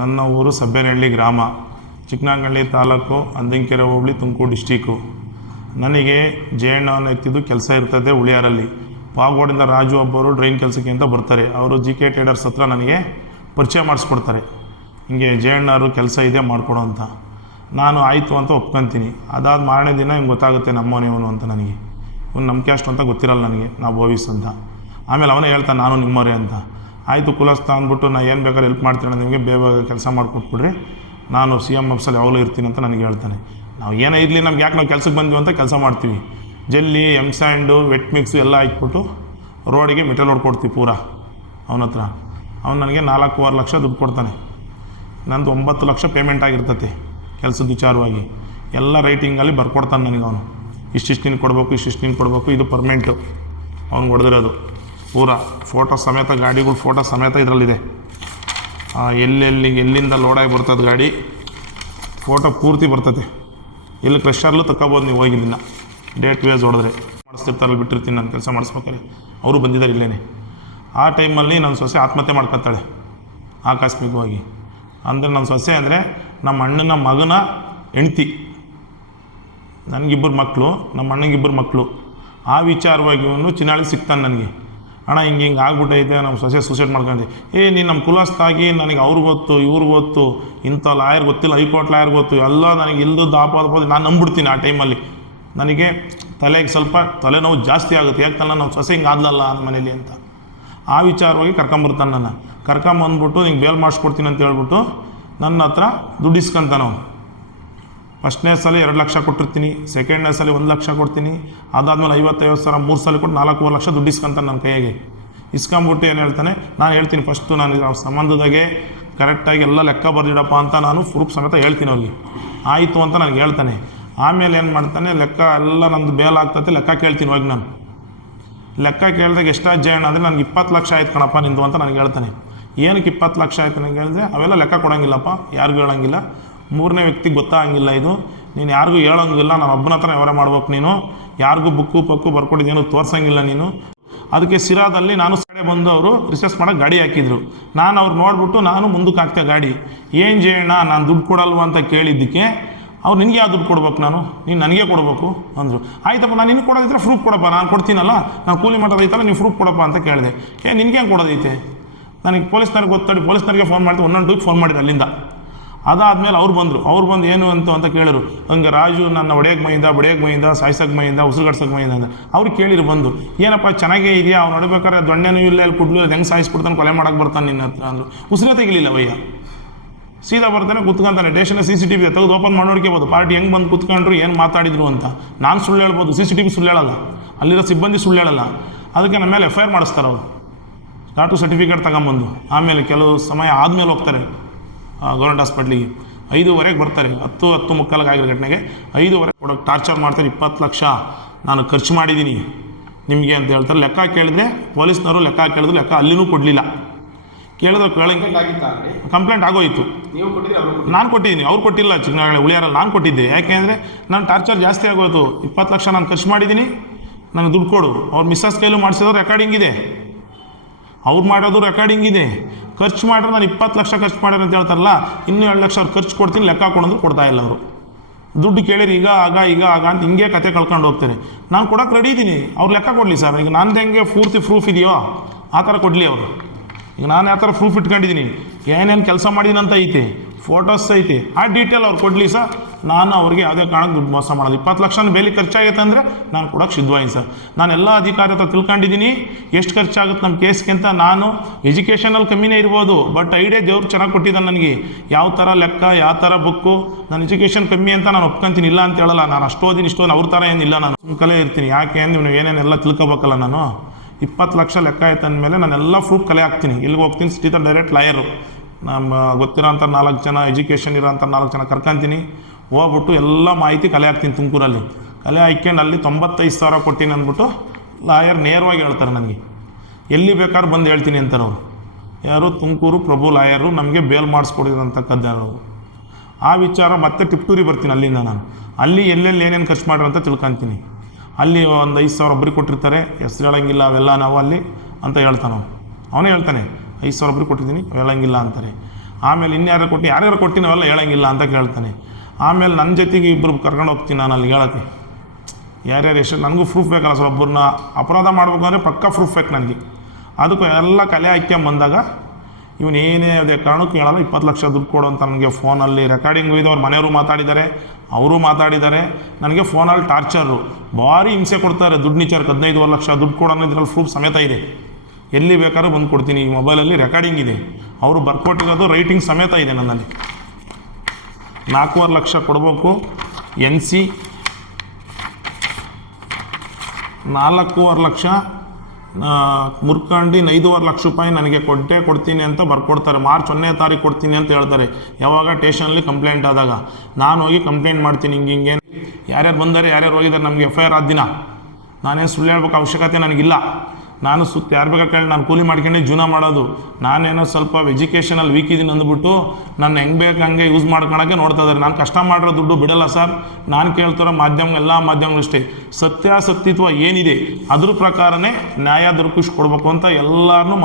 ನನ್ನ ಊರು ಸಬ್ಬೇನಹಳ್ಳಿ ಗ್ರಾಮ, ಚಿಕ್ಕನಾಗನಹಳ್ಳಿ ತಾಲೂಕು, ಅಂದಿನಕೆರೆ ಹೋಬಳಿ, ತುಮಕೂರು ಡಿಸ್ಟಿಕ್ಕು. ನನಗೆ ಜಯಣ್ಣ ಅನ್ನೋ ವ್ಯಕ್ತಿದು ಕೆಲಸ ಇರ್ತದೆ ಉಳಿಯಾರಲ್ಲಿ. ಪಾಗೋಡಿಂದ ರಾಜು ಒಬ್ಬರು ಡ್ರೈನ್ ಕೆಲಸಕ್ಕೆ ಅಂತ ಬರ್ತಾರೆ. ಅವರು JK ಟ್ರೇಡರ್ಸ್ ಹತ್ರ ನನಗೆ ಪರಿಚಯ ಮಾಡಿಸ್ಕೊಡ್ತಾರೆ. ಹಿಂಗೆ ಜಯಣ್ಣವರು ಕೆಲಸ ಇದೆ ಮಾಡಿಕೊಡು ಅಂತ. ನಾನು ಆಯಿತು ಅಂತ ಒಪ್ಕೊತೀನಿ. ಅದಾದ ಮಾರನೇ ದಿನ ಹಿಂಗೆ ಗೊತ್ತಾಗುತ್ತೆ ನಮ್ಮವನೇವನು ಅಂತ. ನನಗೆ ಇವ್ನು ನಮ್ಮ ಕ್ಯಾಸ್ಟ್ ಅಂತ ಗೊತ್ತಿರಲ್ಲ ನನಗೆ, ನಾವು ಬೋವಿಸ್ ಅಂತ. ಆಮೇಲೆ ಅವನೇ ಹೇಳ್ತಾನೆ ನಾನು ನಿಮ್ಮವರೇ ಅಂತ. ಆಯಿತು ಕುಲಸ್ತ ಅಂದ್ಬಿಟ್ಟು ನಾನು ಏನು ಬೇಕಾದ್ರೆ ಹೆಲ್ಪ್ ಮಾಡ್ತೀನಿ, ನಿಮಗೆ ಬೇಗ ಕೆಲಸ ಮಾಡಿಕೊಟ್ಬಿಡ್ರಿ, ನಾನು CM ಆಫೀಸಲ್ಲಿ ಯಾವಾಗಲೂ ಇರ್ತೀನಿ ಅಂತ ನನಗೆ ಹೇಳ್ತಾನೆ. ನಾವು ಏನೇ ಇರಲಿ, ನಮ್ಗೆ ಯಾಕೆ ನಾವು ಕೆಲಸಕ್ಕೆ ಬಂದ್ವಿ ಅಂತ ಕೆಲಸ ಮಾಡ್ತೀವಿ. ಜಲ್ಲಿ, ಸ್ಯಾಂಡು, ವೆಟ್ ಮಿಕ್ಸು ಎಲ್ಲ ಹಾಕ್ಬಿಟ್ಟು ರೋಡಿಗೆ ಮೆಟಲ್ ಹೊಡ್ಕೊಡ್ತೀವಿ ಪೂರಾ ಅವನ ಹತ್ರ. ಅವ್ನು ನನಗೆ 4.25 ಲಕ್ಷ ದುಡ್ಡು ಕೊಡ್ತಾನೆ. ನಂದು 9 ಲಕ್ಷ ಪೇಮೆಂಟ್ ಆಗಿರ್ತತೆ ಕೆಲಸದ ವಿಚಾರವಾಗಿ. ಎಲ್ಲ ರೈಟಿಂಗಲ್ಲಿ ಬರ್ಕೊಡ್ತಾನೆ ನನಗೆ ಅವನು. ಇಷ್ಟಿಷ್ಟು ನೀನು ಕೊಡಬೇಕು, ಇಷ್ಟಿಷ್ಟು ನೀನು ಕೊಡಬೇಕು. ಇದು ಪರ್ಮೆಂಟು ಅವ್ನು ಹೊಡೆದಿರೋದು ಪೂರಾ ಫೋಟೋ ಸಮೇತ, ಗಾಡಿಗಳು ಫೋಟೋ ಸಮೇತ ಇದರಲ್ಲಿದೆ. ಎಲ್ಲಿಂದ ಲೋಡಾಗಿ ಬರ್ತದೆ ಗಾಡಿ, ಫೋಟೋ ಪೂರ್ತಿ ಬರ್ತದೆ. ಎಲ್ಲಿ ಕ್ರಷರ್ಲು ತಗೋಬೋದು ನೀವು ಹೋಗಿ. ದಿನ ಡೇಟ್ ವೇಸ್ ಹೊಡೆದ್ರೆ ಮಾಡಿಸ್ತಿರ್ತಾರಲ್ಲಿ ಬಿಟ್ಟಿರ್ತೀನಿ ನಾನು ಕೆಲಸ ಮಾಡಿಸ್ಬೇಕಾದ್ರೆ. ಅವರು ಬಂದಿದ್ದಾರೆ ಇಲ್ಲೇ. ಆ ಟೈಮಲ್ಲಿ ನನ್ನ ಸೊಸೆ ಆತ್ಮಹತ್ಯೆ ಮಾಡ್ಕೊತಾಳೆ ಆಕಸ್ಮಿಕವಾಗಿ. ಅಂದರೆ ನನ್ನ ಸೊಸೆ ಅಂದರೆ ನಮ್ಮ ಅಣ್ಣನ ಮಗನ ಹೆಂಡ್ತಿ. ನನಗಿಬ್ಬರು ಮಕ್ಕಳು, ನಮ್ಮ ಅಣ್ಣಂಗಿಬ್ಬರು ಮಕ್ಕಳು. ಆ ವಿಚಾರವಾಗಿ ಅವನು ಚಿನ್ನಾಳಿ ಸಿಗ್ತಾನೆ ನನಗೆ. ಅಣ್ಣ ಹಿಂಗೆ ಆಗ್ಬಿಟ್ಟೈತೆ, ನಮ್ಮ ಸೊಸೆ ಸೂಸೈಡ್ ಮಾಡ್ಕೊಂಡೆ. ನೀನು ನಮ್ಮ ಕುಲಸ್ತಾಗಿ ನನಗೆ ಅವ್ರು ಗೊತ್ತು, ಇವ್ರು ಗೊತ್ತು, ಇಂಥ ಲಾಯರ್ ಗೊತ್ತಿಲ್ಲ, ಹೈಕೋರ್ಟ್ ಲಾಯರ್ ಗೊತ್ತು, ಎಲ್ಲ ನನಗೆ ಇಲ್ದದ್ದು ಆಪಾದಬೋದು. ನಾನು ನಂಬಿಡ್ತೀನಿ. ಆ ಟೈಮಲ್ಲಿ ನನಗೆ ತಲೆಗೆ ಸ್ವಲ್ಪ ತಲೆನೋವು ಜಾಸ್ತಿ ಆಗುತ್ತೆ. ಯಾಕೆ ನಮ್ಮ ಸೊಸೆ ಹಿಂಗೆ ಆದ್ಲಲ್ಲ ನಮ್ಮ ಮನೇಲಿ ಅಂತ. ಆ ವಿಚಾರವಾಗಿ ಕರ್ಕೊಂಬರ್ತಾನೆ. ನನ್ನ ಕರ್ಕೊಂಬಂದ್ಬಿಟ್ಟು ನಿಂಗೆ ಬೇಲ್ ಮಾಡಿಸ್ಕೊಡ್ತೀನಿ ಅಂತ ಹೇಳ್ಬಿಟ್ಟು ನನ್ನ ಹತ್ರ ದುಡ್ಡು ಇಸ್ಕೊಂತಾನೆ ಅವನು. ಫಸ್ಟ್ನೇ ಸಲ 2 ಲಕ್ಷ ಕೊಟ್ಟಿರ್ತೀನಿ, ಸೆಕೆಂಡ್ನೇ ಸಲ 1 ಲಕ್ಷ ಕೊಡ್ತೀನಿ. ಅದಾದಮೇಲೆ 50,000 3 ಸಲ ಕೊಟ್ಟು 4.25 ಲಕ್ಷ ದುಡ್ಡು ಇಸ್ಕೊಂತಾನೆ ನನ್ನ ಕೈಯಾಗೆ. ಇಸ್ಕೊಂಬಿಟ್ಟು ಏನು ಹೇಳ್ತಾನೆ, ನಾನು ಹೇಳ್ತೀನಿ ಫಸ್ಟು ನಾನು ಸಂಬಂಧದಾಗೆ ಕರೆಕ್ಟಾಗಿ ಎಲ್ಲ ಲೆಕ್ಕ ಬರ್ದಿಡಪ್ಪ ಅಂತ ನಾನು ಪ್ರೂಫ್ ಸಮೇತ ಹೇಳ್ತೀನಿ ಅವ್ರಿಗೆ. ಆಯಿತು ಅಂತ ನನಗೆ ಹೇಳ್ತಾನೆ. ಆಮೇಲೆ ಏನು ಮಾಡ್ತಾನೆ, ಲೆಕ್ಕ ಎಲ್ಲ ನಮ್ಮದು ಬೇಲ್ ಆಗ್ತದೆ, ಲೆಕ್ಕ ಕೇಳ್ತೀನಿ ಹೋಗಿ. ನಾನು ಲೆಕ್ಕ ಕೇಳಿದಾಗ ಎಷ್ಟಾಯ್ತು ಜಯಣ್ಣ ಅಂದರೆ ನನಗೆ 20 ಲಕ್ಷ ಆಯ್ತು ಕಣಪ್ಪ ನಿಂದು ಅಂತ ನನಗೆ ಹೇಳ್ತಾನೆ. ಏನಕ್ಕೆ 20 ಲಕ್ಷ ಆಯ್ತು ನನಗೆ ಹೇಳಿದ್ರೆ, ಅವೆಲ್ಲ ಲೆಕ್ಕ ಕೊಡೋಂಗಿಲ್ಲಪ್ಪ, ಯಾರಿಗೂ ಹೇಳೋಂಗಿಲ್ಲ, 3ನೇ ವ್ಯಕ್ತಿಗೆ ಗೊತ್ತಾಗಂಗಿಲ್ಲ, ಇದು ನೀನು ಯಾರಿಗೂ ಹೇಳೋಂಗಿಲ್ಲ, ನಾನು ಒಬ್ಬನ ಹತ್ರ ವ್ಯವಹಾರ ಮಾಡ್ಬೇಕು, ನೀನು ಯಾರಿಗೂ ಬುಕ್ಕು ಪಕ್ಕು ಬರ್ಕೊಟ್ಟಿದ್ದೇನು ತೋರ್ಸಂಗಿಲ್ಲ ನೀನು. ಅದಕ್ಕೆ ಸಿರಾದಲ್ಲಿ ನಾನು ಕಡೆ ಬಂದು ಅವರು ರಿಸರ್ಚ್ ಮಾಡೋಕ್ಕೆ ಗಾಡಿ ಹಾಕಿದ್ರು. ನಾನು ಅವ್ರು ನೋಡಿಬಿಟ್ಟು ನಾನು ಮುಂದಕ್ಕೆ ಹಾಕ್ತೆ ಗಾಡಿ. ಏನು ಜಯಣ್ಣ ನಾನು ದುಡ್ಡು ಕೊಡಲ್ವ ಅಂತ ಕೇಳಿದ್ದಕ್ಕೆ ಅವ್ರು ನಿನಗೆ ಯಾವ ದುಡ್ಡು ಕೊಡ್ಬೇಕು, ನೀನು ನನಗೆ ಕೊಡಬೇಕು ಅಂದರು. ಆಯ್ತಪ್ಪ, ನಾನು ನಿನಗೆ ಕೊಡೋದಿದ್ರೆ ಪ್ರೂಫ್ ಕೊಡಪ್ಪ, ನಾನು ಕೊಡ್ತೀನಲ್ಲ, ನಾನು ಕೂಲಿ ಮಾಡೋದೈತಲ್ಲ, ನೀವು ಪ್ರೂಫ್ ಕೊಡಪ್ಪ ಅಂತ ಕೇಳಿದೆ. ನಿನಗೆ ಹೆಂಗೆ ಕೊಡೋದೈತೆ, ನನಗೆ ಪೊಲೀಸ್ನವ್ರಿಗೆ ಗೊತ್ತಾಡಿ ಪೊಲೀಸ್ನವ್ರಿಗೆ ಫೋನ್ ಮಾಡ್ತೀವಿ, 112ಗೆ ಫೋನ್ ಮಾಡಿದ್ರು ಅಲ್ಲಿಂದ. ಅದಾದಮೇಲೆ ಅವ್ರು ಬಂದು ಏನು ಅಂತ ಕೇಳಿದ್ರು. ಹಂಗೆ ರಾಜು ನನ್ನ ಒಡೆಯಕ್ಕೆ ಮೈಯಿಂದ ಸಾಯ್ಸಕ್ಕೆ ಮೈಯಿಂದ ಉಸಿರುಗಡ್ಸಕ್ಕೆ ಮೈಯಿಂದ ಅಂತ ಅವ್ರು ಕೇಳಿರು ಬಂದು. ಏನಪ್ಪ ಚೆನ್ನಾಗೇ ಇದೆಯಾ, ಅವ್ನು ನೋಡ್ಬೇಕಾದ್ರೆ ದೊಣ್ಣೆನೂ ಇಲ್ಲ, ಇಲ್ಲಿ ಕುಡ್ಲು ಹೆಂಗೆ ಸಾಯಿಸ್ಬಿಡ್ತಾನೆ, ಕೊಲೆ ಮಾಡೋಕ್ಕೆ ಬರ್ತಾನೆ ನಿನ್ನ ಹತ್ರ ಅಂದರು. ಉಸಿರೇ ತೆಗಿಲಿಲ್ಲ ಭಯ್ಯ, ಸೀದಾ ಬರ್ತಾನೆ ಕುತ್ಕೊಂತಾನೆ. ಸ್ಟೇಷನ್ CCTV ತೆಗೆದು ಓಪನ್ ಮಾಡಿ ನೋಡ್ಕೋಬೋದು ಪಾರ್ಟಿ ಹೆಂಗೆ ಬಂದು ಕುತ್ಕೊಂಡ್ರು, ಏನು ಮಾತಾಡಿದ್ರು ಅಂತ. ನಾನು ಸುಳ್ಳು ಹೇಳ್ಬೋದು, CCTV ಸುಳ್ಳು ಹೇಳಲ್ಲ, ಅಲ್ಲಿರೋ ಸಿಬ್ಬಂದಿ ಸುಳ್ಳು ಹೇಳಲ್ಲ. ಅದಕ್ಕೆ ನಮ್ಮ ಮೇಲೆ FIR ಮಾಡಿಸ್ತಾರೆ ಅವರು, ಡಾಕ್ಟ್ರು ಸರ್ಟಿಫಿಕೇಟ್ ತಗೊಂಬಂದು. ಆಮೇಲೆ ಕೆಲವು ಸಮಯ ಆದಮೇಲೆ ಹೋಗ್ತಾರೆ ಗೌರ್ಮೆಂಟ್ ಹಾಸ್ಪಿಟ್ಲಿಗೆ. 5:15ಗೆ ಬರ್ತಾರೆ. 10:45 ಆಗಿರೋ ಘಟನೆಗೆ 5:15 ಕೊಡೋಕ್ಕೆ ಟಾರ್ಚರ್ ಮಾಡ್ತಾರೆ. 20 ಲಕ್ಷ ನಾನು ಖರ್ಚು ಮಾಡಿದ್ದೀನಿ ನಿಮಗೆ ಅಂತ ಹೇಳ್ತಾರೆ. ಲೆಕ್ಕ ಕೇಳಿದ್ರೆ ಪೊಲೀಸ್ನವರು ಲೆಕ್ಕ ಕೇಳಿದ್ರು, ಲೆಕ್ಕ ಅಲ್ಲಿನೂ ಕೊಡಲಿಲ್ಲ. ಕೇಳಿದ್ರೆ ಕಂಪ್ಲೇಂಟ್ ಆಗೋಯಿತು. ನಾನು ಕೊಟ್ಟಿದ್ದೀನಿ, ಅವ್ರು ಕೊಟ್ಟಿಲ್ಲ. ಚಿಕ್ಕನಾಗನಹಳ್ಳಿ ಉಳಿಯಾರಲ್ಲಿ ನಾನು ಕೊಟ್ಟಿದ್ದೆ. ಯಾಕೆಂದರೆ ನಾನು ಟಾರ್ಚರ್ ಜಾಸ್ತಿ ಆಗೋಯ್ತು. 20 ಲಕ್ಷ ನಾನು ಖರ್ಚು ಮಾಡಿದ್ದೀನಿ, ನನಗೆ ದುಡ್ಡು ಕೊಡು. ಅವ್ರ ಮಿಸ್ಸಸ್ ಕೈಲೂ ಮಾಡಿಸಿದ್ರು ರೆಕಾರ್ಡಿಂಗ್ ಇದೆ, ಅವ್ರು ಮಾಡೋದು ರೆಕಾರ್ಡಿಂಗ್ ಇದೆ. ಖರ್ಚು ಮಾಡಿದ್ರೆ ನಾನು 20 ಲಕ್ಷ ಖರ್ಚು ಮಾಡ್ಯಾರ ಅಂತ ಹೇಳ್ತಾರಲ್ಲ, ಇನ್ನೂ 2 ಲಕ್ಷ ಅವ್ರು ಖರ್ಚು ಕೊಡ್ತೀನಿ, ಲೆಕ್ಕ ಕೊಡೋದು ಕೊಡ್ತಾಯಿಲ್ಲ ಅವರು. ದುಡ್ಡು ಕೇಳಿರಿ ಈಗ ಆಗ ಅಂತ ಹಿಂಗೆ ಕತೆ ಕಳ್ಕೊಂಡು ಹೋಗ್ತಾರೆ. ನಾನು ಕೊಡೋಕೆ ರೆಡಿ ಇದ್ದೀನಿ, ಅವ್ರು ಲೆಕ್ಕ ಕೊಡಲಿ ಸರ್. ಈಗ ನಂದು ಹೆಂಗೆ ಪೂರ್ತಿ ಪ್ರೂಫ್ ಇದೆಯೋ ಆ ಥರ ಕೊಡಲಿ ಅವರು. ಈಗ ನಾನು ಯಾವ ಥರ ಪ್ರೂಫ್ ಇಟ್ಕೊಂಡಿದ್ದೀನಿ, ಏನೇನು ಕೆಲಸ ಮಾಡಿದ್ದೀನಿ ಅಂತ ಐತೆ, ಫೋಟೋಸ್ ಐತೆ, ಆ ಡೀಟೇಲ್ ಅವ್ರು ಕೊಡಲಿ ಸರ್. ನಾನು ಅವ್ರಿಗೆ ಯಾವುದೇ ಕಾರಣಕ್ಕೆ ದುಡ್ಡು ಮೋಸ ಮಾಡೋದು. 20 ಲಕ್ಷ ಬೇಲಿ ಖರ್ಚಾಗೈತೆ ಅಂದರೆ ನಾನು ಕೊಡೋಕ್ಕೆ ಸಿದ್ಧವಾಯಿನಿ ಸರ್. ನಾನು ಎಲ್ಲ ಅಧಿಕಾರಿ ಹತ್ರ ತಿಳ್ಕೊಂಡಿದ್ದೀನಿ ಎಷ್ಟು ಖರ್ಚಾಗುತ್ತೆ ನಮ್ಮ ಕೇಸ್ಗೆ ಅಂತ. ನಾನು ಎಜುಕೇಷನಲ್ಲಿ ಕಮ್ಮಿನೇ ಇರ್ಬೋದು, ಬಟ್ ಐಡಿಯಾ ದೇವ್ರು ಚೆನ್ನಾಗಿ ಕೊಟ್ಟಿದ್ದಾನೆ ನನಗೆ. ಯಾವ ಥರ ಲೆಕ್ಕ, ಯಾವ ಥರ ಬುಕ್ಕು. ನಾನು ಎಜುಕೇಷನ್ ಕಮ್ಮಿ ಅಂತ ನಾನು ಒಪ್ಕೊಂತೀನಿ, ಇಲ್ಲ ಅಂತ ಹೇಳಲ್ಲ. ನಾನು ಅಷ್ಟು ಓದಿನಿ ಇಷ್ಟೋದು ಅವ್ರ ಥರ ಏನಿಲ್ಲ, ನಾನು ಸುಮ್ಮನೆ ಇರ್ತೀನಿ. ಯಾಕೆ ಅಂದರೆ ನೀವು ಏನೇನೆಲ್ಲ ತಿಳ್ಕೊಬೇಕಲ್ಲ. ನಾನು 20 ಲಕ್ಷ ಲೆಕ್ಕ ಆಯ್ತು ಅಂದಮೇಲೆ ನಾನೆಲ್ಲ ಪ್ರೂಫ್ ಕಲೆ ಹಾಕ್ತೀನಿ. ಇಲ್ಲಿಗೆ ಹೋಗ್ತೀನಿ, ಸೀದಾ ಡೈರೆಕ್ಟ್ ಲಾಯರು, ನಮ್ಮ ಗೊತ್ತಿರೋ ಅಂಥ 4 ಜನ ಎಜುಕೇಷನ್ ಇರೋಂಥ 4 ಜನ ಕರ್ಕೊಂತೀನಿ. ಹೋಗ್ಬಿಟ್ಟು ಎಲ್ಲ ಮಾಹಿತಿ ಕಲೆ ಹಾಕ್ತೀನಿ. ತುಮಕೂರಲ್ಲಿ ಕಲೆ ಹಾಕ್ಕೊಂಡು ಅಲ್ಲಿ 95,000 ಕೊಟ್ಟಿನಿ ಅಂದ್ಬಿಟ್ಟು ಲಾಯರ್ ನೇರವಾಗಿ ಹೇಳ್ತಾರೆ ನನಗೆ. ಎಲ್ಲಿ ಬೇಕಾದ್ರೂ ಬಂದು ಹೇಳ್ತೀನಿ ಅಂತಾರೆ ಅವರು. ಯಾರು? ತುಮಕೂರು ಪ್ರಭು ಲಾಯರು ನಮಗೆ ಬೇಲ್ ಮಾಡಿಸ್ಕೊಡಿದಂತಕ್ಕದ್ದು. ಆ ವಿಚಾರ ಮತ್ತೆ ಟಿಪ್ಟೂರಿ ಬರ್ತೀನಿ ಅಲ್ಲಿಂದ. ನಾನು ಅಲ್ಲಿ ಎಲ್ಲೆಲ್ಲಿ ಏನೇನು ಖರ್ಚು ಮಾಡ್ರಿ ಅಂತ ತಿಳ್ಕೊತೀನಿ. ಅಲ್ಲಿ ಒಂದು 5,000 ಒಬ್ಬರಿಗೆ ಕೊಟ್ಟಿರ್ತಾರೆ, ಹೆಸ್ರು ಹೇಳೋಂಗಿಲ್ಲ ಅವೆಲ್ಲ ನಾವು ಅಲ್ಲಿ ಅಂತ ಹೇಳ್ತಾನೆ ಅವನೇ ಹೇಳ್ತಾನೆ. 5,000 ಒಬ್ಬರಿಗೆ ಕೊಟ್ಟಿದ್ದೀನಿ, ಹೇಳೋಂಗಿಲ್ಲ ಅಂತಾರೆ. ಆಮೇಲೆ ಇನ್ಯಾರು ಕೊಟ್ಟು ಯಾರ್ಯಾರು ಕೊಟ್ಟು ನಾವೆಲ್ಲ ಹೇಳೋಂಗಿಲ್ಲ ಅಂತ ಕೇಳ್ತಾನೆ. ಆಮೇಲೆ ನನ್ನ ಜೊತೆಗೆ ಇಬ್ಬರು ಕರ್ಕೊಂಡು ಹೋಗ್ತೀನಿ ನಾನು ಅಲ್ಲಿ ಹೇಳೋಕ್ಕೆ, ಯಾರ್ಯಾರು ಎಷ್ಟು ನನಗೂ ಪ್ರೂಫ್ ಬೇಕಲ್ಲ ಸರ್. ಒಬ್ಬರನ್ನ ಅಪರಾಧ ಮಾಡ್ಬೇಕು ಅಂದರೆ ಪಕ್ಕ ಪ್ರೂಫ್ ಬೇಕು ನನಗೆ. ಅದಕ್ಕೂ ಎಲ್ಲ ಕಲೆ ಹಾಕ್ಯಂಬಂದಾಗ ಇವನು ಏನೇ ಅದೇ ಕಾರಣಕ್ಕೂ ಹೇಳಲ್ಲ, 20 ಲಕ್ಷ ದುಡ್ಡು ಕೊಡು ಅಂತ ನನಗೆ ಫೋನಲ್ಲಿ ರೆಕಾರ್ಡಿಂಗು ಇದೆ. ಅವ್ರ ಮನೆಯವರು ಮಾತಾಡಿದ್ದಾರೆ, ಅವರು ಮಾತಾಡಿದ್ದಾರೆ. ನನಗೆ ಫೋನಲ್ಲಿ ಟಾರ್ಚರು ಭಾರಿ ಹಿಂಸೆ ಕೊಡ್ತಾರೆ. ದುಡ್ಡು ನಿಚಾರಕ್ಕೆ 15 ಲಕ್ಷ ದುಡ್ಡು ಕೊಡೋಣ, ಇದರಲ್ಲಿ ಪ್ರೂಫ್ ಸಮೇತ ಇದೆ. ಎಲ್ಲಿ ಬೇಕಾದ್ರೂ ಬಂದು ಕೊಡ್ತೀನಿ, ಈ ಮೊಬೈಲಲ್ಲಿ ರೆಕಾರ್ಡಿಂಗ್ ಇದೆ, ಅವರು ಬರ್ಕೊಟ್ಟಿರೋದು ರೈಟಿಂಗ್ ಸಮೇತ ಇದೆ ನನ್ನಲ್ಲಿ. 4.5 ಲಕ್ಷ ಕೊಡಬೇಕು. NC 4.5 ಲಕ್ಷ ಮುರ್ಕಂಡು 5.5 ಲಕ್ಷ ರೂಪಾಯಿ ನನಗೆ ಕೊಡ್ತೀನಿ ಅಂತ ಬರ್ಕೊಡ್ತಾರೆ. ಮಾರ್ಚ್ 1ನೇ ತಾರೀಕು ಕೊಡ್ತೀನಿ ಅಂತ ಹೇಳ್ತಾರೆ. ಯಾವಾಗ ಸ್ಟೇಷನಲ್ಲಿ ಕಂಪ್ಲೇಂಟ್ ಆದಾಗ ನಾನು ಹೋಗಿ ಕಂಪ್ಲೇಂಟ್ ಮಾಡ್ತೀನಿ. ಹಿಂಗೆ ಯಾರ್ಯಾರು ಬಂದರೆ ಯಾರ್ಯಾರು ಹೋಗಿದ್ದಾರೆ, ನಮಗೆ FIR ಆದ ದಿನ ನಾನೇನು ಸುಳ್ಳು ಹೇಳ್ಬೇಕು ಅವಶ್ಯಕತೆ ನನಗಿಲ್ಲ. ನಾನು ಯಾರು ಬೇಕಾದ್ರೆ ಕೇಳಿ ನಾನು ಕೂಲಿ ಮಾಡ್ಕೊಂಡೆ ಜೀವನ ಮಾಡೋದು. ನಾನೇನೋ ಸ್ವಲ್ಪ ಎಜುಕೇಷನಲ್ಲಿ ವೀಕ್ ಇದ್ದೀನಿ ಅಂದ್ಬಿಟ್ಟು ನಾನು ಹೆಂಗೆ ಬೇಕು ಹಂಗೆ ಯೂಸ್ ಮಾಡ್ಕೊಳಕ್ಕೆ ನೋಡ್ತಾ ಇದ್ದಾರೆ. ನಾನು ಕಷ್ಟ ಮಾಡಿರೋ ದುಡ್ಡು ಬಿಡಲ್ಲ ಸರ್. ನಾನು ಕೇಳ್ತಿರೋ ಮಾಧ್ಯಮ ಎಲ್ಲ ಮಾಧ್ಯಮಗಳು ಅಷ್ಟೇ, ಸತ್ಯಾಸತ್ಯತ್ವ ಏನಿದೆ ಅದ್ರ ಪ್ರಕಾರನೇ ನ್ಯಾಯ ದೊರಕಿಸ್ಕೊಡ್ಬೇಕು ಅಂತ ಎಲ್ಲರನ್ನೂ